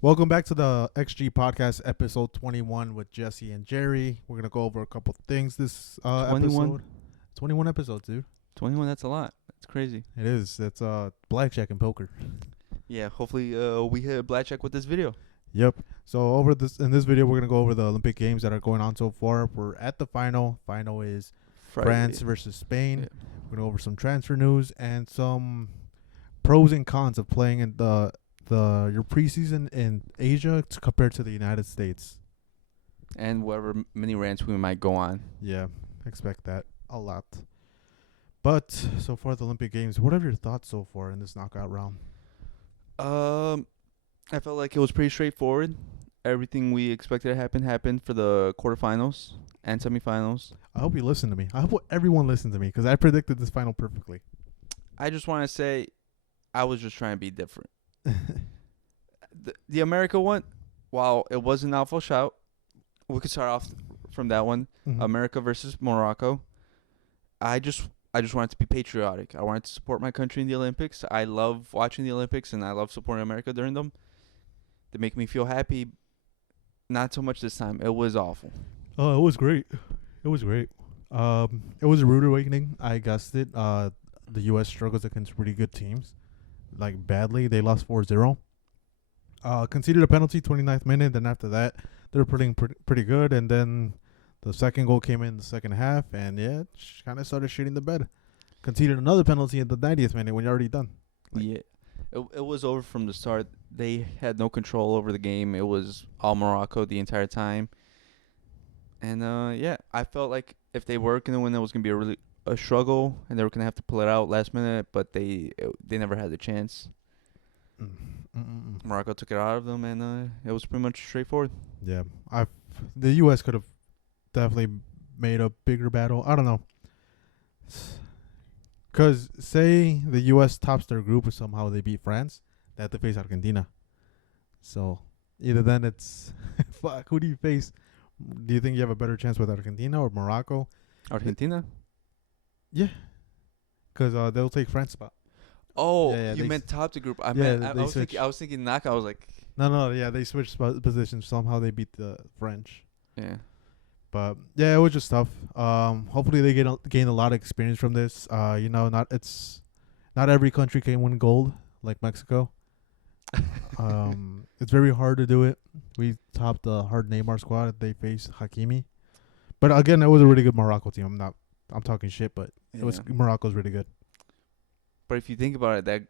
Welcome back to the XG Podcast, episode 21 with Jesse and Jerry. We're going to go over a couple things this 21? episode. 21 episodes, dude. 21, that's a lot. That's crazy. It is. It's blackjack and poker. Yeah, hopefully we hit a blackjack with this video. Yep. So in this video, we're going to go over the Olympic Games that are going on so far. We're at the final. Final is Friday. France versus Spain. Yeah. We're going to go over some transfer news and some pros and cons of playing in your preseason in Asia compared to the United States. And whatever mini rants we might go on. Yeah, expect that a lot. But so far, the Olympic Games, what are your thoughts so far in this knockout round? I felt like it was pretty straightforward. Everything we expected to happened for the quarterfinals and semifinals. I hope you listen to me. I hope everyone listens to me because I predicted this final perfectly. I just want to say I was just trying to be different. The America one, while it was an awful shout, we could start off from that one. Mhm. America versus Morocco. I just wanted to be patriotic. I wanted to support my country in the Olympics. I love watching the Olympics and I love supporting America during them. They make me feel happy. Not so much this time. It was awful. Oh, it was great. It was great. It was a rude awakening. I guessed it. The U.S. struggles against really good teams, like badly. They lost 4-0. Conceded a penalty 29th minute. Then after that, they were playing pretty good. And then the second goal came in the second half, and yeah, kind of started shitting the bed. Conceded another penalty in the 90th minute when you're already done. Yeah. It was over from the start. They had no control over the game. It was all Morocco the entire time. And yeah, I felt like if they were going to win, it was going to be a struggle, and they were going to have to pull it out last minute, but they never had the chance. Morocco took it out of them, and it was pretty much straightforward. Yeah, the U.S. could have definitely made a bigger battle. I don't know. Because say the U.S. tops their group or somehow they beat France, they have to face Argentina. So either then it's fuck. Who do you face? Do you think you have a better chance with Argentina or Morocco? Argentina? Yeah, because they'll take France spot. Oh, Yeah, you they meant top the group. I was thinking knockout. I was like, No, yeah, they switched positions. Somehow they beat the French. yeah. But yeah, it was just tough. Hopefully they gain a lot of experience from this. Not every country can win gold like Mexico. It's very hard to do it. We topped the hard Neymar squad. They faced Hakimi, but again, it was a really good Morocco team. I'm talking shit, but it was Morocco's really good. But if you think about it, that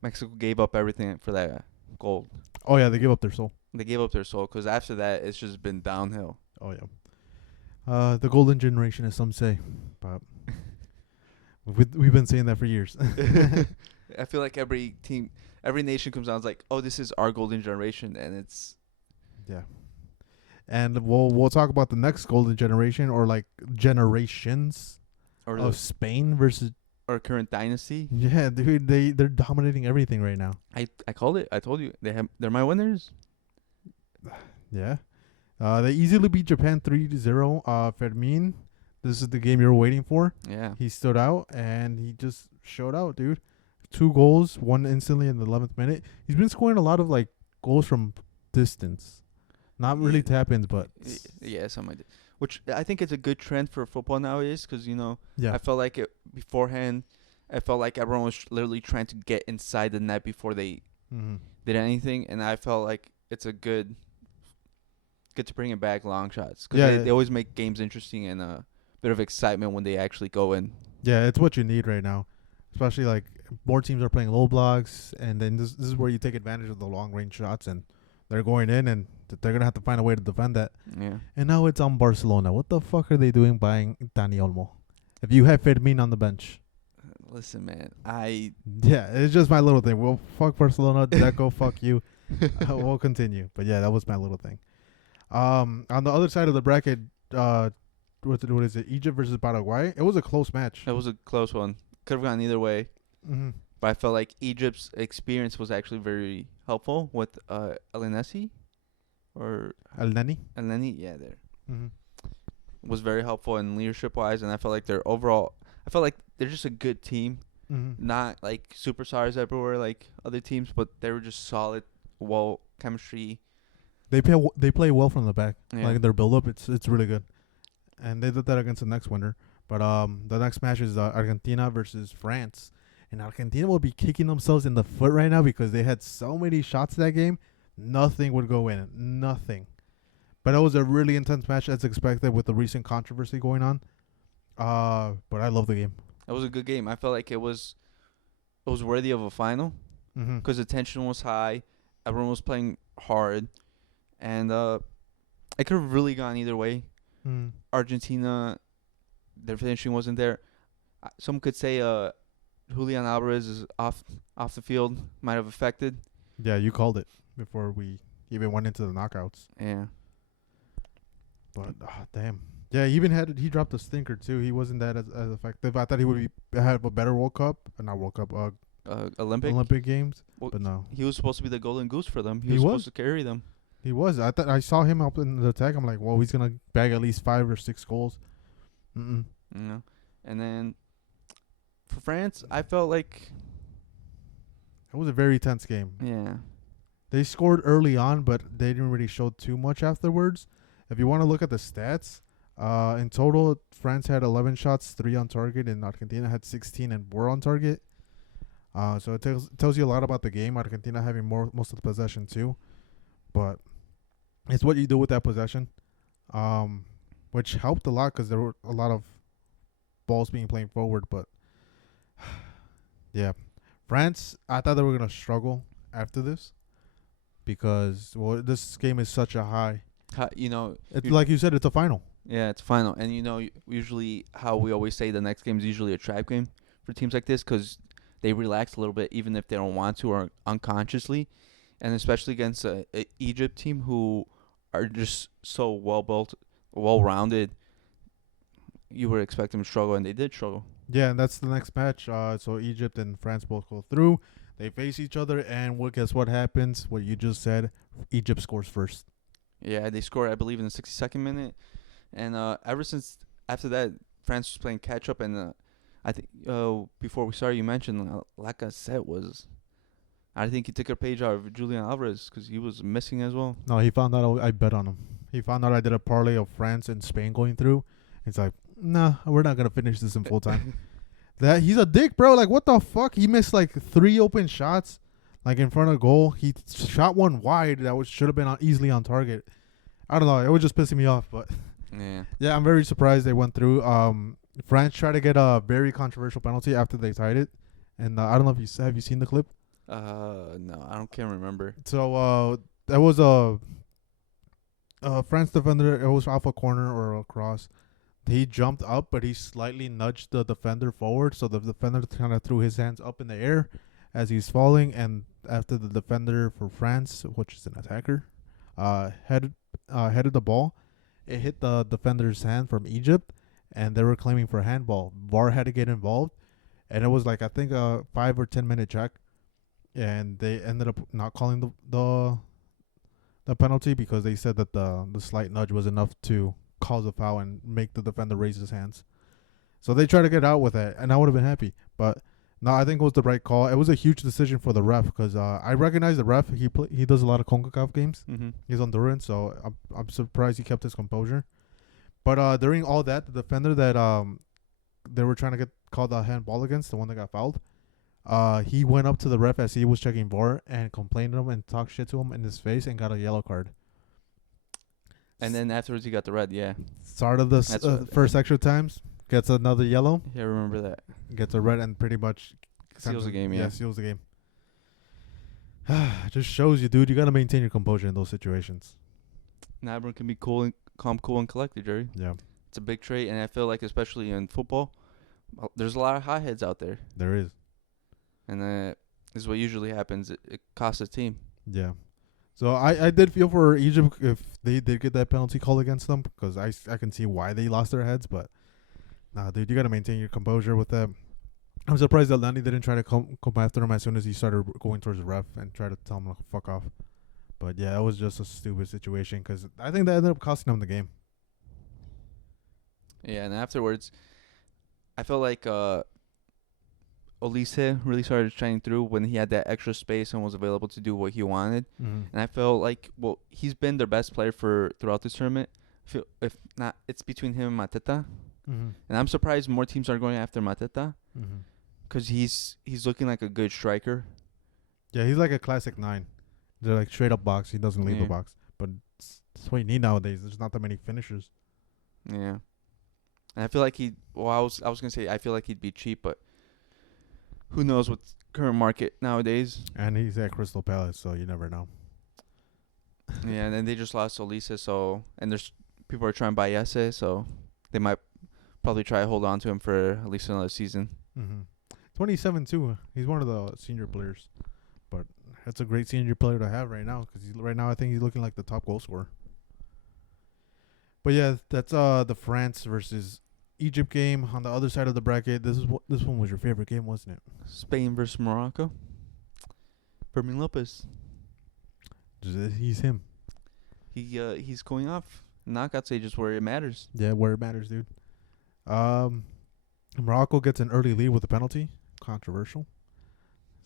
Mexico gave up everything for that gold. Oh yeah, they gave up their soul. They gave up their soul because after that, it's just been downhill. Oh yeah, the golden generation, as some say, but we've been saying that for years. I feel like every nation comes out and is like, oh, this is our golden generation, and it's yeah. And we'll talk about the next golden generation or like generations of Spain versus our current dynasty. Yeah, dude, they're dominating everything right now. I called it. I told you they're my winners. Yeah. They easily beat Japan 3-0. Fermin, this is the game you're waiting for. Yeah. He stood out and he just showed out, dude. 2 goals, one instantly in the 11th minute. He's been scoring a lot of like goals from distance. Not really tap-ins, but yeah, something like that. Which I think is a good trend for football nowadays because, yeah. I felt like beforehand, I felt like everyone was literally trying to get inside the net before they did anything. And I felt like it's a good to bring it back, long shots. Because they always make games interesting and a bit of excitement when they actually go in. Yeah, it's what you need right now. Especially like more teams are playing low blocks. And then this is where you take advantage of the long-range shots. And they're going in and they're going to have to find a way to defend that. Yeah. And now it's on Barcelona. What the fuck are they doing buying Dani Olmo? If you have Fermin on the bench. Listen, man, Yeah, it's just my little thing. Well, fuck Barcelona. Deco, fuck you. We'll continue. But yeah, that was my little thing. On the other side of the bracket, what is it? Egypt versus Paraguay. It was a close match. It was a close one. Could have gone either way. Mm-hmm. But I felt like Egypt's experience was actually very helpful with El Neni or El Neni. El Neni, yeah, there Mm-hmm. was very helpful in leadership wise, and I felt like they're just a good team. Mm-hmm. Not like superstars everywhere like other teams, but they were just solid well chemistry. They play well from the back. Yeah. Like their build up, it's really good. And they did that against the next winner. But the next match is Argentina versus France. And Argentina will be kicking themselves in the foot right now because they had so many shots that game. Nothing would go in. Nothing. But it was a really intense match as expected with the recent controversy going on. But I love the game. It was a good game. I felt like it was worthy of a final Mm-hmm. because the tension was high. Everyone was playing hard, and it could have really gone either way. Mm. Argentina, their finishing wasn't there. Some could say Julian Alvarez is off the field, might have affected. Yeah, you called it before we even went into the knockouts. Yeah. But damn. Yeah, he dropped a stinker too. He wasn't that as effective. I thought he would have a better World Cup, not World Cup, Olympic Games. Well, But no, he was supposed to be the golden goose for them. He was was. supposed to carry them. he was. I thought I saw him up in the attack. I'm like, well, he's gonna bag at least 5 or 6 goals. Mm-mm. You know, and then for France, I felt like It was a very tense game. yeah. They scored early on, but they didn't really show too much afterwards. If you want to look at the stats, in total, France had 11 shots, 3 on target, and Argentina had 16 and 4 on target. So it tells you a lot about the game. Argentina having most of the possession too, but it's what you do with that possession, which helped a lot because there were a lot of balls being played forward. But yeah, France, I thought they were gonna struggle after this because this game is such a high. It's like you said, it's a final. Yeah, it's final. And, usually how we always say the next game is usually a trap game for teams like this because they relax a little bit even if they don't want to or unconsciously. And especially against a Egypt team who are just so well-built, well-rounded, you would expect them to struggle, and they did struggle. Yeah, and that's the next match. So Egypt and France both go through. They face each other, and guess what happens? What you just said. Egypt scores first. Yeah, they scored, I believe, in the 62nd minute. And ever since after that, France was playing catch-up. And I think before we started, you mentioned Lacazette was... I think he took a page out of Julian Alvarez because he was missing as well. No, he found out I bet on him. He found out I did a parlay of France and Spain going through. It's like, nah, we're not going to finish this in full time. He's a dick, bro. Like, what the fuck? He missed like 3 open shots. Like in front of goal, he shot one wide that should have been easily on target. I don't know. It was just pissing me off, but yeah, I'm very surprised they went through. France tried to get a very controversial penalty after they tied it, and I don't know if have you seen the clip. No, can't remember. So that was a France defender. It was off a corner or a cross. He jumped up, but he slightly nudged the defender forward, so the defender kind of threw his hands up in the air as he's falling, and after the defender for France, which is an attacker, headed the ball, it hit the defender's hand from Egypt, and they were claiming for handball. VAR had to get involved, and it was like I think a 5 or 10 minute check, and they ended up not calling the penalty because they said that the slight nudge was enough to cause a foul and make the defender raise his hands. So they tried to get out with it, and I would have been happy, but. No, I think it was the right call. It was a huge decision for the ref because I recognize the ref. He does a lot of CONCACAF games. Mm-hmm. He's Honduran, so I'm surprised he kept his composure. But during all that, the defender that they were trying to get called a handball against, the one that got fouled, he went up to the ref as he was checking VAR and complained to him and talked shit to him in his face and got a yellow card. And then afterwards he got the red, yeah. Start of the first extra times, gets another yellow. Yeah, I remember that. Gets a red and pretty much seals the game, yeah. Seals the game. Just shows you, dude, you got to maintain your composure in those situations. Now everyone can be calm, cool, and collected, Jerry. Yeah. It's a big trait, and I feel like especially in football, there's a lot of hotheads out there. There is. And this is what usually happens. It costs a team. Yeah. So I did feel for Egypt if they did get that penalty call against them because I can see why they lost their heads, but nah, dude, you got to maintain your composure with them. I'm surprised that Lenny didn't try to come after him as soon as he started going towards the ref and try to tell him to fuck off. But yeah, it was just a stupid situation because I think that ended up costing him the game. Yeah, and afterwards, I felt like Olise really started shining through when he had that extra space and was available to do what he wanted. Mm-hmm. And I felt like, well, he's been their best player for throughout this tournament. If not, it's between him and Mateta. Mm-hmm. And I'm surprised more teams are going after Mateta Mm-hmm. because he's looking like a good striker. Yeah, he's like a classic 9. They're like straight up box. He doesn't leave the Yeah. box, but that's what you need nowadays. There's not that many finishers. Yeah. And I feel like I was gonna say I feel like he'd be cheap, but who knows what's current market nowadays. And he's at Crystal Palace, so you never know. Yeah, and then they just lost Olise, so and there's people are trying to buy Esse, so they might probably try to hold on to him for at least another season. Mm-hmm. 27 too. He's one of the senior players, but that's a great senior player to have right now because right now I think he's looking like the top goal scorer. But yeah, that's the France versus Egypt game on the other side of the bracket. This one was your favorite game, wasn't it? Spain versus Morocco. Fermin Lopez. He's him. He's going off knockout stages where it matters. Yeah, where it matters, dude. Morocco gets an early lead with a penalty. Controversial,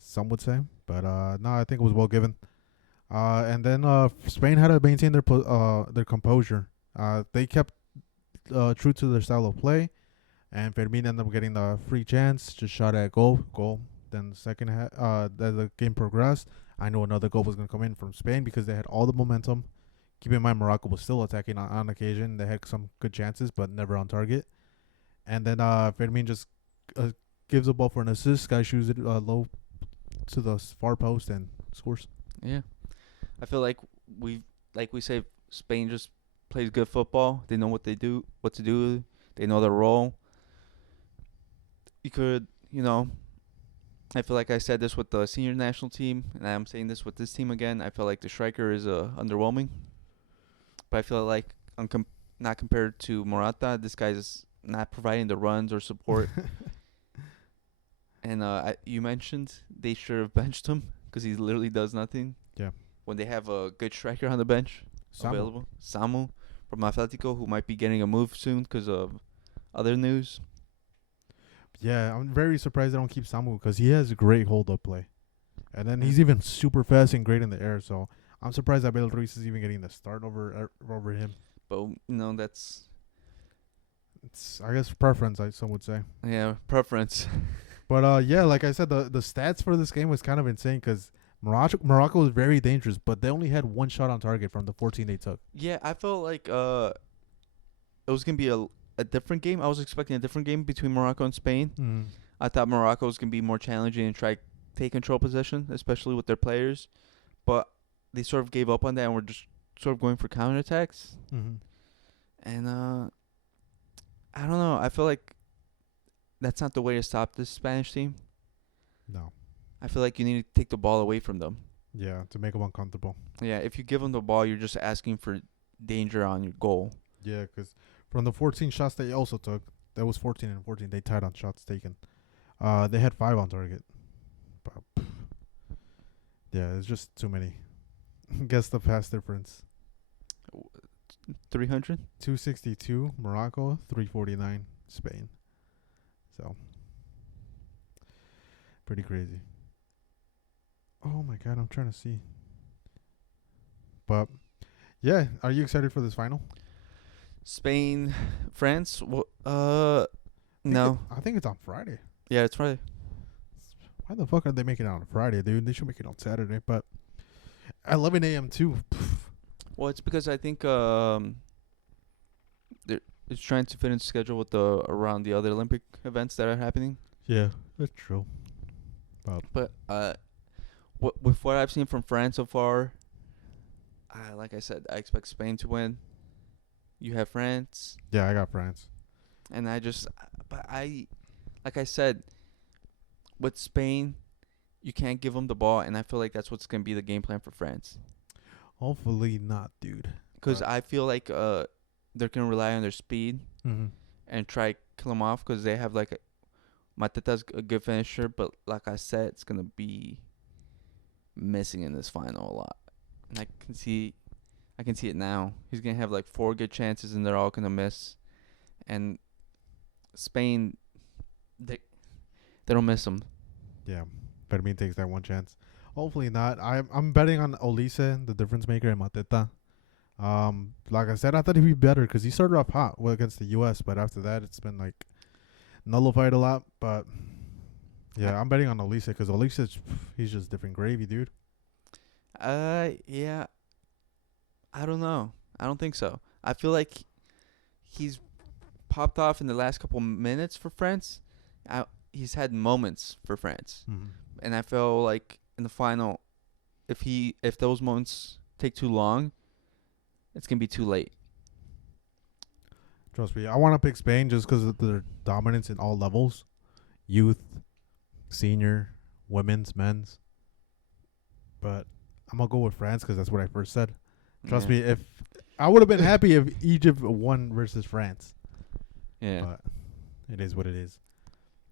some would say, but no, I think it was well given. And then Spain had to maintain their composure. They kept true to their style of play, and Fermin ended up getting the free chance, just shot at goal. Then the second as the game progressed, I knew another goal was gonna come in from Spain because they had all the momentum. Keep in mind, Morocco was still attacking on occasion. They had some good chances, but never on target. And then Fermin just gives the ball for an assist. Guy shoots it low to the far post and scores. Yeah, I feel like we say, Spain just plays good football. They know what to do. They know their role. You could, I feel like I said this with the senior national team, and I'm saying this with this team again. I feel like the striker is underwhelming, but I feel like not compared to Morata, this guy's not providing the runs or support. And you mentioned they should have benched him because he literally does nothing. Yeah. When they have a good striker on the bench available, Samu from Atletico, who might be getting a move soon because of other news. Yeah, I'm very surprised they don't keep Samu because he has great hold-up play. And then he's even super fast and great in the air. So I'm surprised Abel Ruiz is even getting the start over him. But, that's... It's, I guess, preference, some would say. Yeah, preference. But, yeah, like I said, the stats for this game was kind of insane because Morocco was very dangerous, but they only had one shot on target from the 14 they took. Yeah, I felt like it was going to be a different game. I was expecting a different game between Morocco and Spain. Mm-hmm. I thought Morocco was going to be more challenging and try to take control possession, especially with their players. But they sort of gave up on that and were just sort of going for counterattacks. Mm-hmm. And I don't know. I feel like that's not the way to stop this Spanish team. No. I feel like you need to take the ball away from them. Yeah, to make them uncomfortable. Yeah, if you give them the ball, you're just asking for danger on your goal. Yeah, because from the 14 shots they also took, that was 14 and 14. They tied on shots taken. They had 5 on target. But, yeah, it's just too many. Guess the pass difference. 300? 262 Morocco, 349 Spain. So, pretty crazy. Oh my god, I'm trying to see. But, yeah, are you excited for this final? Spain, France? No. I think it's on Friday. Yeah, it's Friday. Why the fuck are they making it on Friday, dude? They should make it on Saturday. But, 11 a.m. too. Well, it's because I think it's trying to fit in schedule with around the other Olympic events that are happening. Yeah, that's true. But with what I've seen from France so far, like I said, I expect Spain to win. You have France. Yeah, I got France. And like I said, with Spain, you can't give them the ball, and I feel like that's what's gonna be the game plan for France. Hopefully not, dude. Because I feel like they're gonna rely on their speed and try to kill them off. Because they have Mateta's a good finisher, but like I said, it's gonna be missing in this final a lot. And I can see it now. He's gonna have 4 good chances, and they're all gonna miss. And Spain, they don't miss them. Yeah, Fermin takes that one chance. Hopefully not. I'm betting on Olise, the difference maker, and Mateta. Like I said, I thought he'd be better because he started off hot against the U.S., but after that, it's been like nullified a lot. But yeah, I'm betting on Olise because Olise, he's just different gravy, dude. Yeah. I don't know. I don't think so. I feel like he's popped off in the last couple minutes for France. He's had moments for France, Mm-hmm. and I feel like in the final, if those moments take too long, it's gonna be too late. Trust me, I want to pick Spain just because of their dominance in all levels, youth, senior, women's, men's. But I'm gonna go with France because that's what I first said. Trust me, if I would have been happy if Egypt won versus France, Yeah. but it is what it is.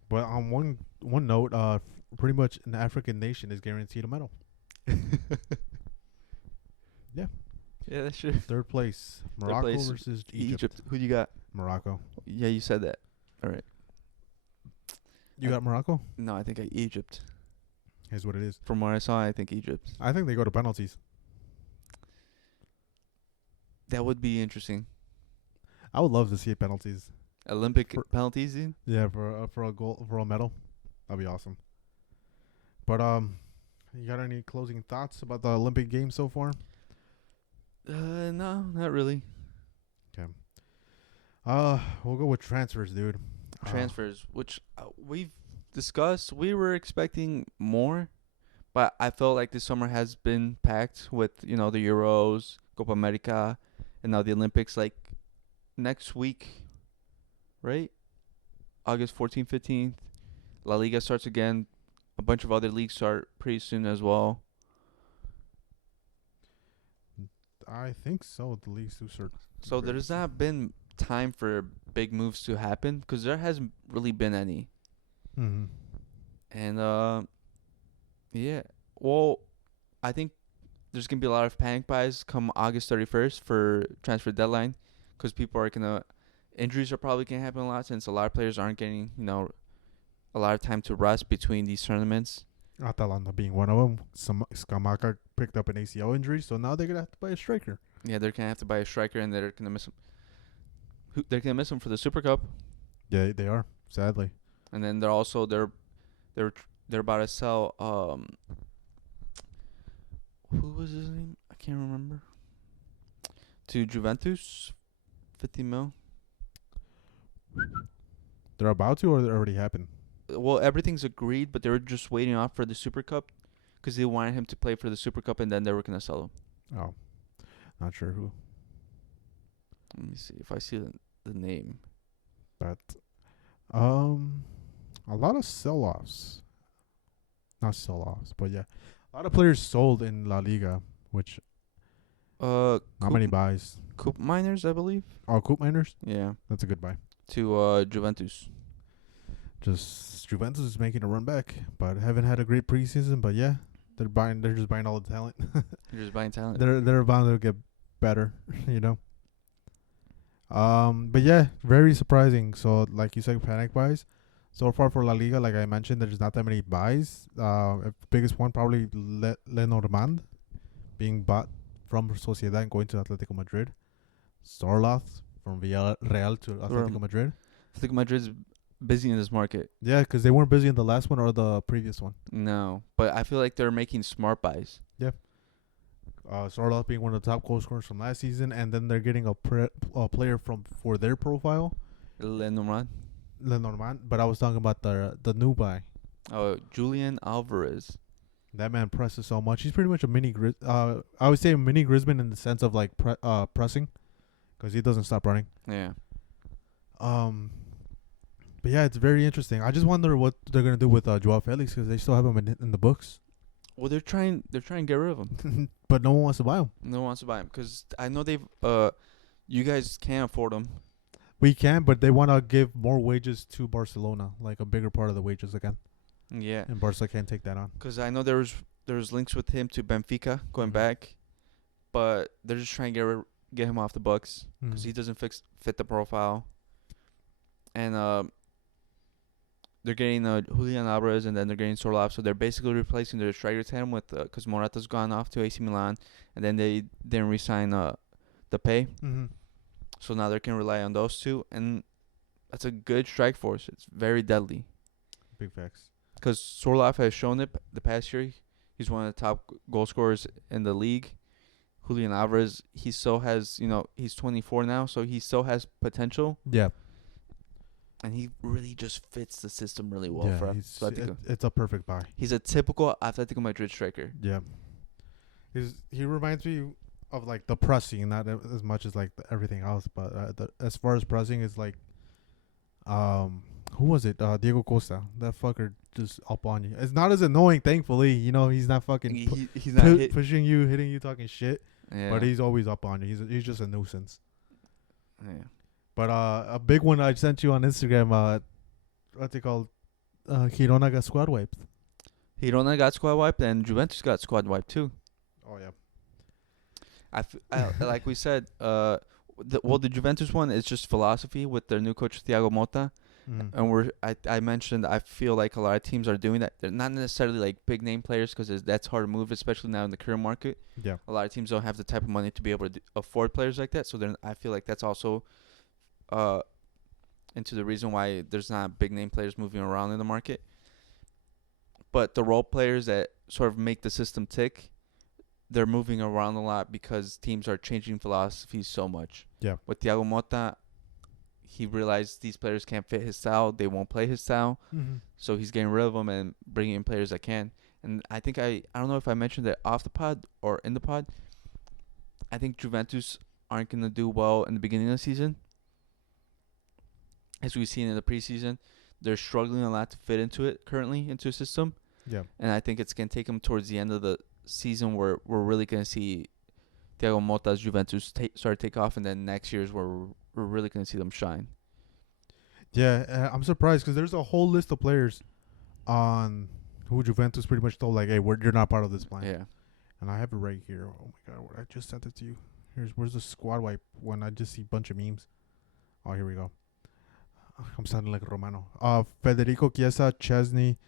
But on one note, pretty much an African nation is guaranteed a medal. Yeah, Yeah, that's true. third place, Morocco place, versus Egypt. Who you got? Morocco. Yeah, you said that. All right. You I- got Morocco? No, I think Egypt. Is what it is. From what I saw, I think Egypt. I think they go to penalties. That would be interesting. I would love to see penalties. Olympic For- penalties, dude? Yeah, for a goal, for a medal, that'd be awesome. But you got any closing thoughts about the Olympic Games so far? No, not really. We'll go with transfers, dude. Transfers, which we've discussed. We were expecting more, but I felt like this summer has been packed with, the Euros, Copa America, and now the Olympics. Like next week, right? August 14th, 15th, La Liga starts again. A bunch of other leagues start pretty soon as well. I think so. The leagues do start. So very there's soon. not been time for big moves to happen because there hasn't really been any. Mm-hmm. And yeah. Well, I think there's gonna be a lot of panic buys come August 31st for transfer deadline, because people are gonna injuries are probably gonna happen a lot since a lot of players aren't getting a lot of time to rest between these tournaments. Atalanta being one of them. Scamacca picked up an ACL injury, so now they're gonna have to buy a striker. Yeah, they're gonna have to buy a striker, and they're gonna miss him. They're gonna miss him for the Super Cup, Yeah, they are. Sadly, and then they're about to sell who was his name? I can't remember. To Juventus, 50 mil. they're about to, or it already happened. Well, everything's agreed, but they were just waiting off for the Super Cup because they wanted him to play for the Super Cup, and then they were gonna sell him. Oh, not sure who, Let me see if I see the name. but a lot of sell-offs. Not sell-offs, but yeah, a lot of players sold in La Liga, which not many buys. Coop Miners, I believe. Oh, Coop Miners, Yeah, that's a good buy. to Juventus. Just Juventus is making a run back, but haven't had a great preseason. But yeah, they're buying. They're just buying all the talent. You're just buying talent. they're bound to get better, you know. But yeah, very surprising. So like you said, panic buys. So far for La Liga, like I mentioned, there's not that many buys. Biggest one probably Lenormand being bought from Sociedad and going to Atletico Madrid. Sorloth from Villarreal to Atletico Madrid. I think Madrid's busy in this market. Yeah, because they weren't busy in the last one or the previous one. No, but I feel like they're making smart buys. Sorloth being one of the top goal scorers from last season, and then they're getting a player for their profile, Lenormand. Lenormand. But I was talking about the new buy. Oh, Julian Alvarez. That man presses so much. He's pretty much a mini I would say a mini Griezmann in the sense of like pressing, because he doesn't stop running. Yeah. But yeah, it's very interesting. I just wonder what they're gonna do with Joao Felix, because they still have him in the books, Well, they're trying to get rid of him. but no one wants to buy him. No one wants to buy him because I know they've you guys can't afford him. We can, but they want to give more wages to Barcelona, like a bigger part of the wages again, Yeah. and Barca can't take that on. Because I know there was links with him to Benfica going Mhm. back, but they're just trying to get him off the books because Mhm. he doesn't fit the profile. And they're getting Julian Alvarez and then they're getting Sorloth. So they're basically replacing their striker tandem with because Morata's gone off to AC Milan, and then they didn't re-sign the pay. Mm-hmm. So now they can rely on those two, and that's a good strike force. It's very deadly. Big facts. Because Sorloth has shown it the past year. He's one of the top goal scorers in the league. Julian Alvarez, he still has, he's 24 now, so he still has potential. Yeah. And he really just fits the system really well for Atletico. It's a perfect buy. He's a typical Atletico Madrid striker. Yeah. He reminds me of like the pressing, not as much as like everything else, but as far as pressing is like, who was it? Diego Costa. That fucker just up on you. It's not as annoying, thankfully. He's not fucking he's not pushing you, hitting you, talking shit. Yeah. But he's always up on you. He's just a nuisance. Yeah. But a big one I sent you on Instagram. What's it called? Girona got squad wiped. Girona got squad wiped, and Juventus got squad wiped too. Oh yeah. Like we said, the Juventus one is just philosophy with their new coach Thiago Motta. Mm-hmm. And I mentioned I feel like a lot of teams are doing that. They're not necessarily like big name players because that's hard to move, especially now in the current market. Yeah. A lot of teams don't have the type of money to be able to afford players like that. So then I feel like that's also into the reason why there's not big name players moving around in the market. But the role players that sort of make the system tick, they're moving around a lot because teams are changing philosophies so much. Yeah. With Thiago Motta, he realized these players can't fit his style. They won't play his style. Mm-hmm. So he's getting rid of them and bringing in players that can. And I think I don't know if I mentioned it off the pod or in the pod. I think Juventus aren't going to do well in the beginning of the season. As we've seen in the preseason, they're struggling a lot to fit into it currently, into a system. Yeah. And I think it's going to take them towards the end of the season where we're really going to see Thiago Motta's Juventus start to take off. And then next year's where we're really going to see them shine. Yeah, I'm surprised because there's a whole list of players on who Juventus pretty much told, like, hey, you're not part of this plan. Yeah. And I have it right here. Oh, my God. I just sent it to you. Where's the squad wipe when I just see a bunch of memes? Oh, here we go. I'm sounding like Romano. Federico Chiesa, Chesney,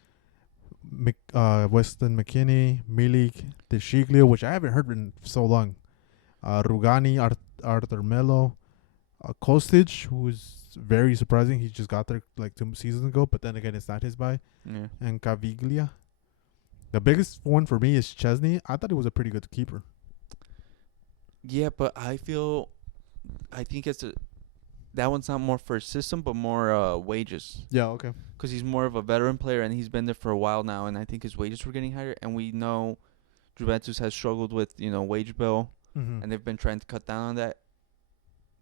Weston McKennie, Milik, De Sciglio, which I haven't heard in so long. Rugani, Arthur Melo, Kostic, who is very surprising. He just got there like 2 seasons ago, but then again, it's not his buy. Yeah. And Caviglia. The biggest one for me is Chesney. I thought he was a pretty good keeper. Yeah, but I think that one's not more for system, but more wages. Yeah, okay. Because he's more of a veteran player, and he's been there for a while now, and I think his wages were getting higher. And we know Juventus has struggled with, wage bill, and they've been trying to cut down on that.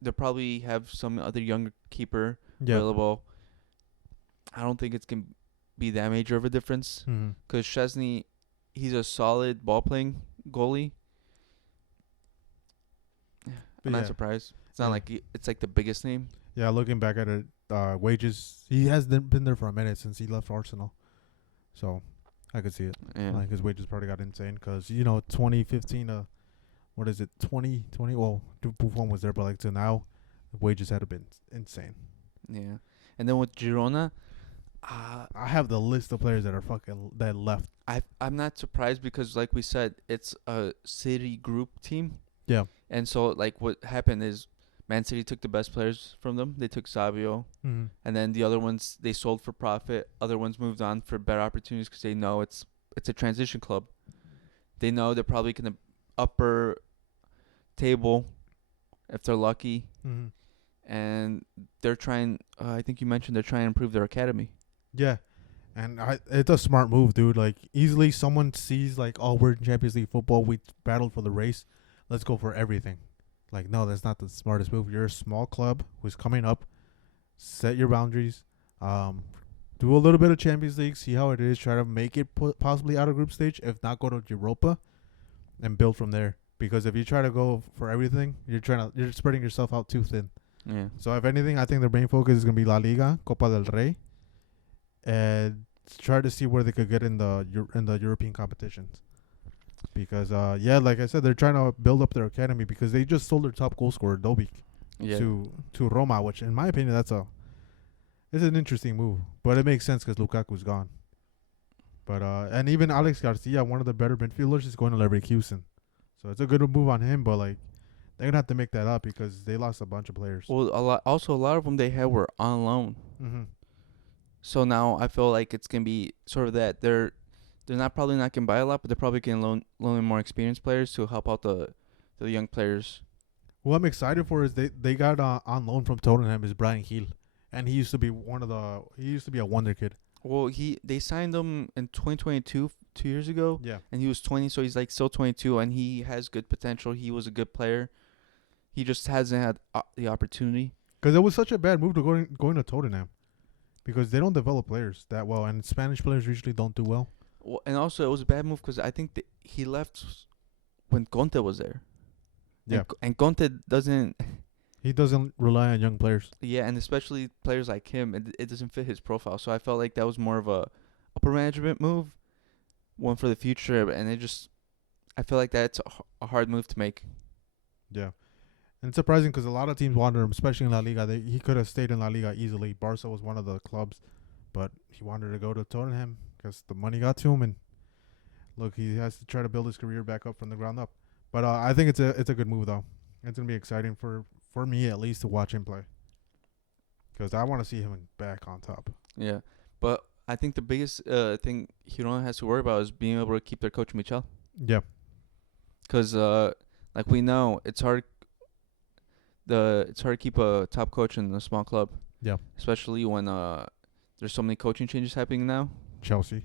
They'll probably have some other younger keeper available. I don't think it's going to be that major of a difference. Because Chesney, he's a solid ball-playing goalie. I'm not surprised. It's not like it's like the biggest name. Yeah, looking back at it, wages, he has been there for a minute since he left Arsenal. So, I could see it. Yeah. Like, his wages probably got insane because, 2015 what is it, 2020? Well, Buffon was there, but like to now, the wages had been insane. Yeah. And then with Girona, I have the list of players that left. I'm not surprised because, like we said, it's a City group team. Yeah. And so, like, what happened is Man City took the best players from them. They took Savio. Mm-hmm. And then the other ones, they sold for profit. Other ones moved on for better opportunities because they know it's a transition club. They know they're probably going to upper table if they're lucky. Mm-hmm. And they're trying, I think you mentioned they're trying to improve their academy. Yeah. And it's a smart move, dude. Like, easily someone sees, like, oh, we're in Champions League football. We battled for the race. Let's go for everything. Like, no, that's not the smartest move. You're a small club who's coming up. Set your boundaries. Do a little bit of Champions League. See how it is. Try to make it possibly out of group stage. If not, go to Europa and build from there. Because if you try to go for everything, you're spreading yourself out too thin. Yeah. So if anything, I think their main focus is gonna be La Liga, Copa del Rey, and try to see where they could get in the European competitions. Because like I said, they're trying to build up their academy because they just sold their top goal scorer Dobic to Roma, which in my opinion It's an interesting move, but it makes sense because Lukaku's gone. But and even Alex Garcia, one of the better midfielders, is going to Leverkusen. So it's a good move on him, but like they're gonna have to make that up because they lost a bunch of players. Well, a lot of them they had were on loan. Mm-hmm. So now I feel like it's gonna be sort of that they're not probably not gonna buy a lot, but they're probably gonna loan more experienced players to help out the young players. Who I'm excited for is they got on loan from Tottenham is Brian Hill, and he used to be a wonder kid. Well, they signed him in 2022, 2 years ago, Yeah, and he was 20, so he's like still 22, and he has good potential. He was a good player. He just hasn't had the opportunity. because it was such a bad move to going to Tottenham, because they don't develop players that well, and Spanish players usually don't do well. Well, and also it was a bad move because I think that he left when Conte was there. Yeah, And Conte doesn't. he doesn't rely on young players. Yeah, and especially players like him, it doesn't fit his profile. So I felt like that was more of a upper management move, one for the future, and I feel like that's a hard move to make. Yeah, and it's surprising because a lot of teams wanted him, especially in La Liga. He could have stayed in La Liga easily. Barca was one of the clubs, but he wanted to go to Tottenham because the money got to him, and look, he has to try to build his career back up from the ground up. But I think it's a good move though. It's gonna be exciting for me at least to watch him play because I want to see him back on top. Yeah, but I think the biggest thing Girona has to worry about is being able to keep their coach Michel, Yeah, because like we know, it's hard. It's hard to keep a top coach in a small club. Yeah. Especially when there's so many coaching changes happening now. Chelsea.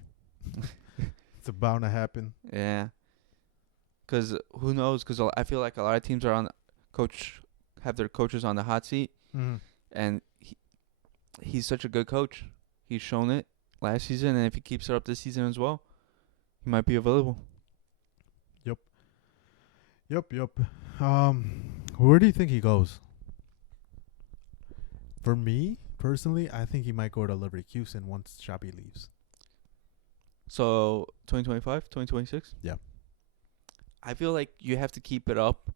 It's bound to happen. Yeah. Because who knows? Because I feel like a lot of teams are have their coaches on the hot seat, Mm-hmm. and he's such a good coach. He's shown it last season, and if he keeps it up this season as well, he might be available. Yep. Where do you think he goes? For me personally, I think he might go to Leverkusen once Xabi leaves. So 2025, 2026? Yeah. I feel like you have to keep it up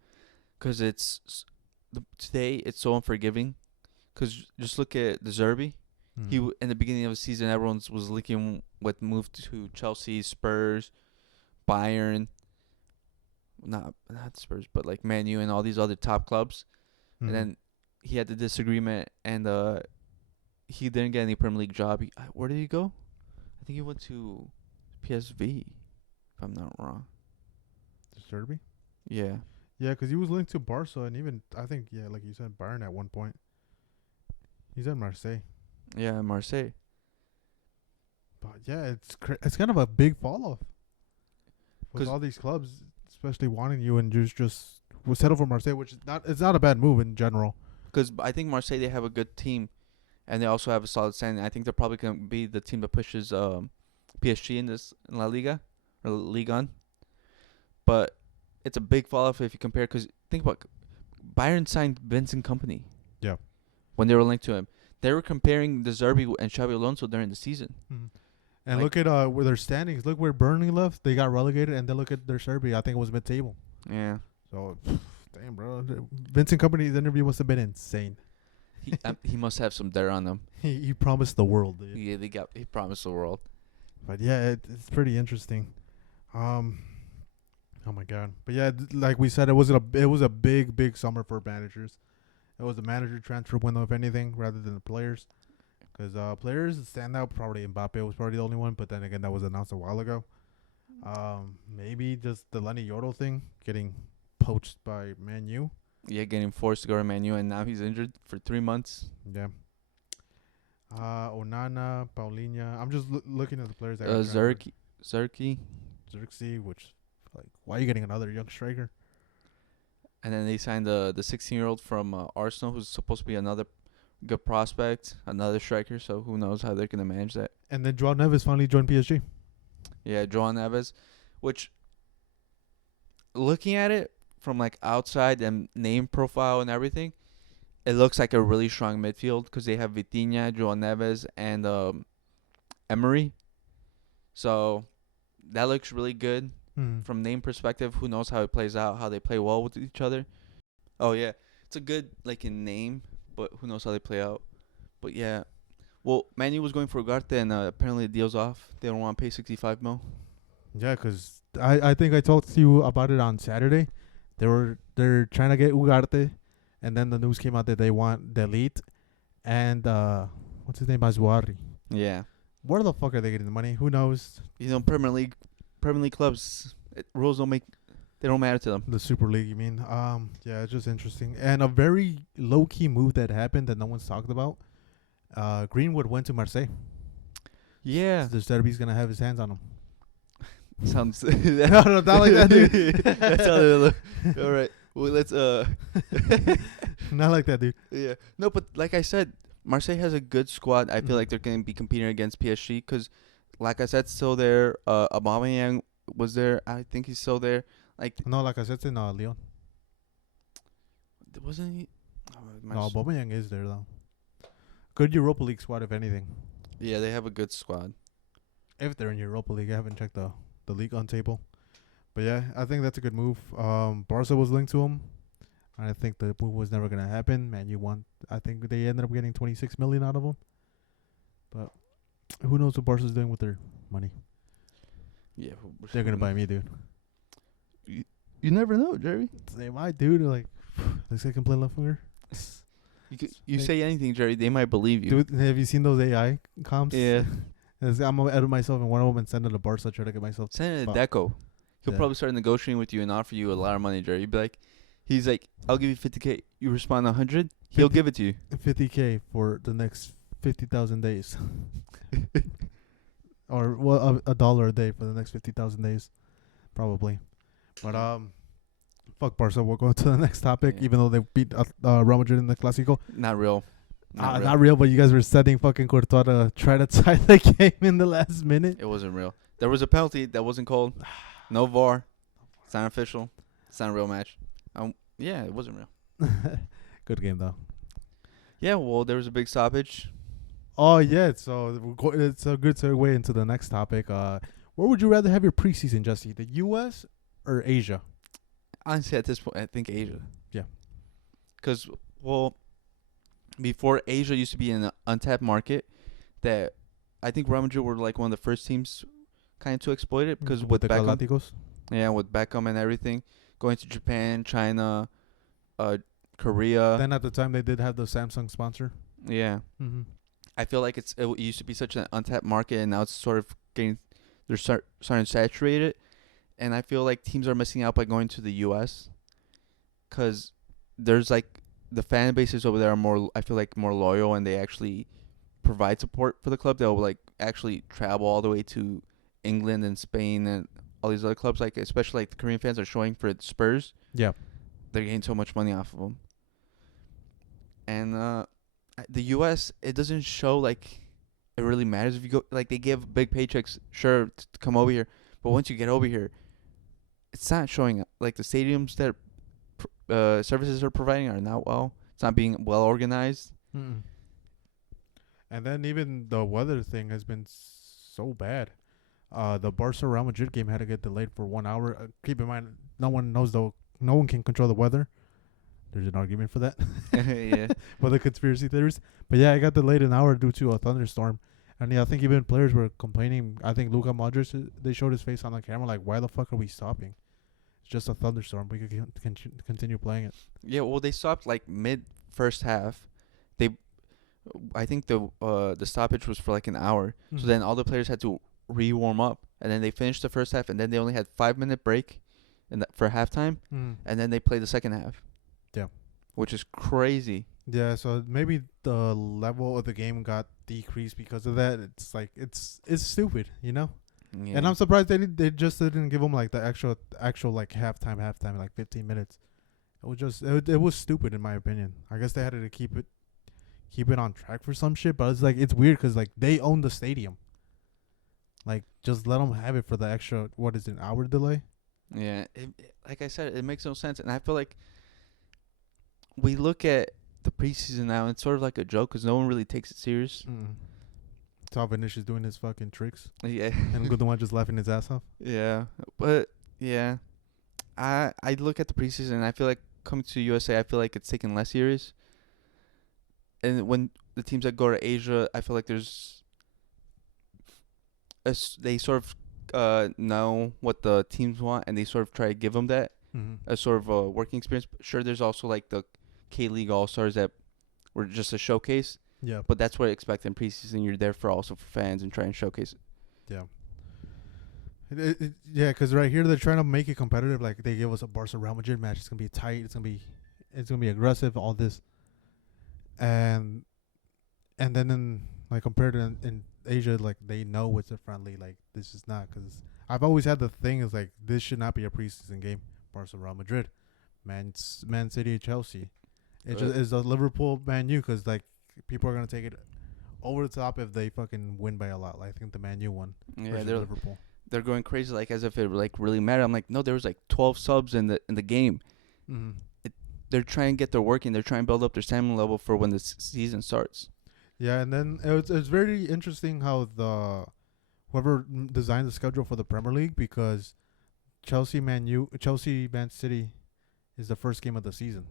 because today it's so unforgiving. Because just look at the Zerbi. Mm. In the beginning of the season, everyone was linking with move to Chelsea, Spurs, Bayern, not Spurs, but like Man U and all these other top clubs. Mm. And then he had the disagreement, and he didn't get any Premier League job. Where did he go? I think he went to PSV, if I'm not wrong. Derby? Yeah. Yeah, because he was linked to Barca and even I think like you said, Bayern at one point. He's at Marseille. Yeah, Marseille. But yeah, it's kind of a big fall off with 'Cause- all these clubs, especially wanting you and just will settle for Marseille, which is it's not a bad move in general. Because I think Marseille, they have a good team, and they also have a solid standing. I think they're probably going to be the team that pushes PSG in La Liga or Ligue 1. But it's a big fall off if you compare. Because think about Bayern signed Vincent Company. Yeah. When they were linked to him, they were comparing the Zerbi and Xabi Alonso during the season. Mm-hmm. And Like- look at where their standings. Look where Burnley left. They got relegated, and then look at their Serbia. I think it was mid-table. Yeah. So, damn, bro. Vincent Company's interview must have been insane. He must have some dirt on them. He promised the world, dude. Yeah, he promised the world. But yeah, it's pretty interesting. Oh my god. But yeah, like we said, it was a big summer for managers. It was a manager transfer window, if anything, rather than the players. Because players stand out. Probably Mbappe was probably the only one, but then again, that was announced a while ago. Maybe just the Lenny Yordle thing, getting poached by Man U. Yeah, getting forced to go to Man U, and now he's injured for 3 months. Yeah. Onana, Paulinho. I'm just looking at the players that got transferred. Zerki, Xerxes, which, like, why are you getting another young striker? and then they signed the 16-year-old from Arsenal, who's supposed to be another good prospect, another striker. So who knows how they're gonna manage that? And then Joao Neves finally joined PSG. Yeah, João Neves, which, looking at it from like outside and name profile and everything, it looks like a really strong midfield because they have Vitinha, João Neves, and Emery. So that looks really good from name perspective. Who knows how it plays out, how they play well with each other. Oh yeah, it's a good like in name, but who knows how they play out. But yeah, Well, Man U was going for Ugarte, and apparently the deal's off. They don't want to pay 65 mil. Yeah, because I think I talked to you about it on Saturday. They're trying to get Ugarte, and then the news came out that they want Delete and what's his name, Azuari. Yeah. Where the fuck are they getting the money? Who knows? You know, Premier League clubs, rules they don't matter to them. The Super League, you mean? Yeah, it's just interesting. And a very low key move that happened that no one's talked about. Greenwood went to Marseille. Yeah. The Serbi's gonna have his hands on him. Sounds. No, not like that, dude. That's how they look. All right. Well, let's Not like that, dude. Yeah. No, but like I said, Marseille has a good squad. I feel Mhm. like they're going to be competing against PSG because, like I said, still there. Aubameyang was there. I think he's still there. Like, No, like I said, in Leon. wasn't he? Oh, No, Aubameyang is there though. Good Europa League squad, if anything. Yeah, they have a good squad. If they're in Europa League, I haven't checked the league on table. But yeah, I think that's a good move. Barca was linked to him. I think the move was never gonna happen. Man, you want? I think they ended up getting 26 million out of him. But who knows what Barca's doing with their money? Yeah, They're gonna buy me, dude. You never know, Jerry. They might, dude. Like, looks like I can play left winger. You say anything, Jerry, they might believe you. Dude, have you seen those AI comps? Yeah. I'm gonna edit myself in one of them and send it to Barca. Try to get myself. Send it to Fuck. Deco. He'll Yeah. probably start negotiating with you and offer you a lot of money, Jerry. You'd be like, he's like, I'll give you 50K. You respond 100, he'll 50 give it to you. 50K for the next 50,000 days. Or well, a dollar a day for the next 50,000 days, probably. But fuck Barca. We'll go to the next topic. Yeah. Even though they beat Real Madrid in the Clásico, Not real. not real. But you guys were setting fucking Courtois to try to tie the game in the last minute. It wasn't real. There was a penalty that wasn't called. No VAR. It's not official. It's not a real match. Yeah, it wasn't real. Good game though. Yeah, well, there was a big stoppage. Oh yeah, so it's a good segue into the next topic. Where would you rather have your preseason, Jesse? The U.S. or Asia? Honestly, at this point, I think Asia. Yeah. Because, well, before Asia used to be an untapped market that I think Real Madrid were like one of the first teams kind of to exploit it because with the Beckham. Galácticos. Yeah, with Beckham and everything. Going to Japan, China, Korea. Then at the time they did have the Samsung sponsor. Yeah. Mm-hmm. I feel like it used to be such an untapped market, and now it's sort of they're starting to saturate it, and I feel like teams are missing out by going to the U.S. because there's like the fan bases over there are more, I feel like, more loyal, and they actually provide support for the club. They'll like actually travel all the way to England and Spain and all these other clubs, like especially like the Korean fans are showing for Spurs. Yeah. They're getting so much money off of them, and the U.S. it doesn't show like it really matters if you go. Like they give big paychecks, sure, to come over here, but once you get over here, it's not showing. Like the stadiums that services are providing are not well. It's not being well organized. Mm-mm. And then even the weather thing has been so bad. The Barca Real Madrid game had to get delayed for 1 hour. Keep in mind, no one can control the weather. There's an argument for that. Yeah. For the conspiracy theories. But yeah, it got delayed an hour due to a thunderstorm. And yeah, I think even players were complaining. I think Luka Modric, they showed his face on the camera like, why the fuck are we stopping? It's just a thunderstorm. We could continue playing it. Yeah, well, they stopped like mid first half. I think the stoppage was for like an hour. So then all the players had to re-warm up, and then they finished the first half, and then they only had 5-minute break, for halftime, and then they played the second half. Yeah. Which is crazy. Yeah, so maybe the level of the game got decreased because of that. It's like it's stupid, you know. Yeah. And I'm surprised they just didn't give them like the actual like halftime like 15 minutes. It was just it was stupid in my opinion. I guess they had to keep it on track for some shit, but it's like it's weird because like they own the stadium. Like just let them have it for the extra an hour delay. Yeah, like I said, it makes no sense, and I feel like we look at the preseason now, and it's sort of like a joke because no one really takes it serious. It's how Vinicius doing his fucking tricks, Yeah. and Gundogan just laughing his ass off. Yeah, but yeah, I look at the preseason and I feel like coming to USA, I feel like it's taken less serious. And when the teams that go to Asia, I feel like they sort of know what the teams want, and they sort of try to give them that Mm-hmm. a sort of a working experience. Sure, there's also like the K League All Stars that were just a showcase, Yeah. but that's what I expect in preseason. You're there for also for fans and try and showcase it. Yeah. Yeah, because right here they're trying to make it competitive. Like they give us a Barca Real Madrid match. It's gonna be tight. It's gonna be aggressive. All this, and then like compared to in Asia, like they know it's a friendly. Like this is not, because I've always had the thing is like this should not be a preseason game. Barca Real Madrid, Man City, Chelsea. It just is a Liverpool Man U, because like people are gonna take it over the top if they fucking win by a lot. Like I think the Man U won Yeah, versus Liverpool. they're going crazy like as if it like really mattered. I'm like, no, there was like 12 subs in the game. Mm-hmm. They're trying to get their work in. They're trying to build up their stamina level for when the season starts. Yeah, and then it's very interesting how whoever designed the schedule for the Premier League, because Chelsea Man City is the first game of the season,